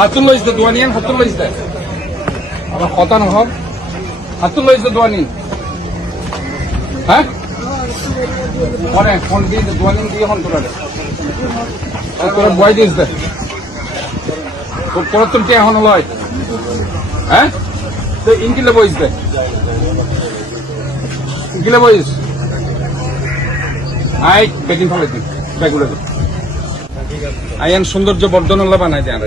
হাতুল লইছে, দোয়া নিয়েন, হাতুল লইছে। আবার কথা নহব হাতুল লইছে, দোয়া নিন। হ্যাঁ? পরে ফোন দিয়ে দোয়া নিন, দিয়ে হন তোরা তোরা বয় দিস দে। তোরা তুমি এখন লয়। হ্যাঁ? তো ইনকিলে বইস দে। ইনকিলে বইস। আই বেটিং ফেলে দিন ব্যাগুলো দিন আইন সৌন্দর্য বর্ধনলা বানাই দেন।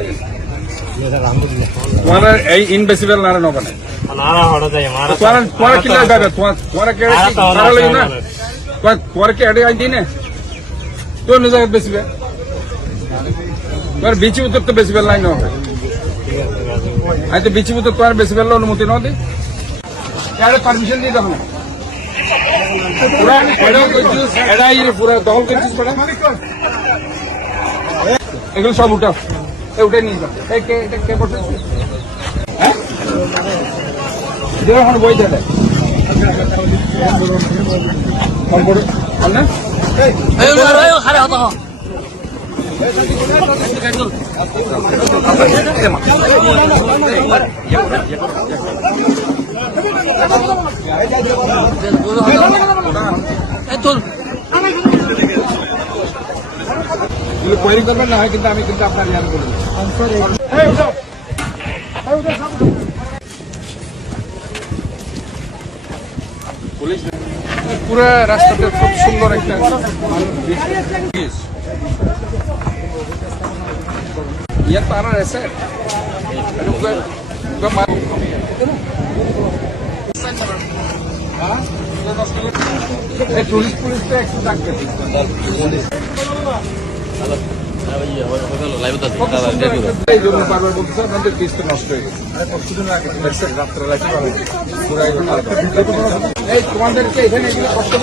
তোমার এই ইনভেসিবল নারে ন বানাই নারা হড় যায় মারা তোমার তোমার কি লাগে তোমার তোমার কে আরে তো হলো, তারা লই না হলো। তোমার তোমার কি এডে আই দিনে তোর নিজে বেশিবে তোমার বিচি উত্তর তো বেশিবেল নাই ন হবে আই তো বিচি উত্তর তোমার বেশিবেল অনুমতি ন দি এডে পারমিশন দিয়ে দাও না পুরা এডা কইছিস এডা ইরে পুরা দখল করছিস পুরা এগুলো সব উঠাও উঠে নিয়ে যাও এটা কে বসে হ্যাঁ হন বই দেয় ফোন না কোয়ারি করবেন না হয় কিন্তু আমি কিন্তু আপনার ইয়ার করে। পুলিশ পুরো রাস্তাটা খুব সুন্দর একটা। ইয়ে তারা আছে টুরিস্ট পুলিশ তো একটু ডাকবে হয়ে তোমাদেরকে এখানে কষ্ট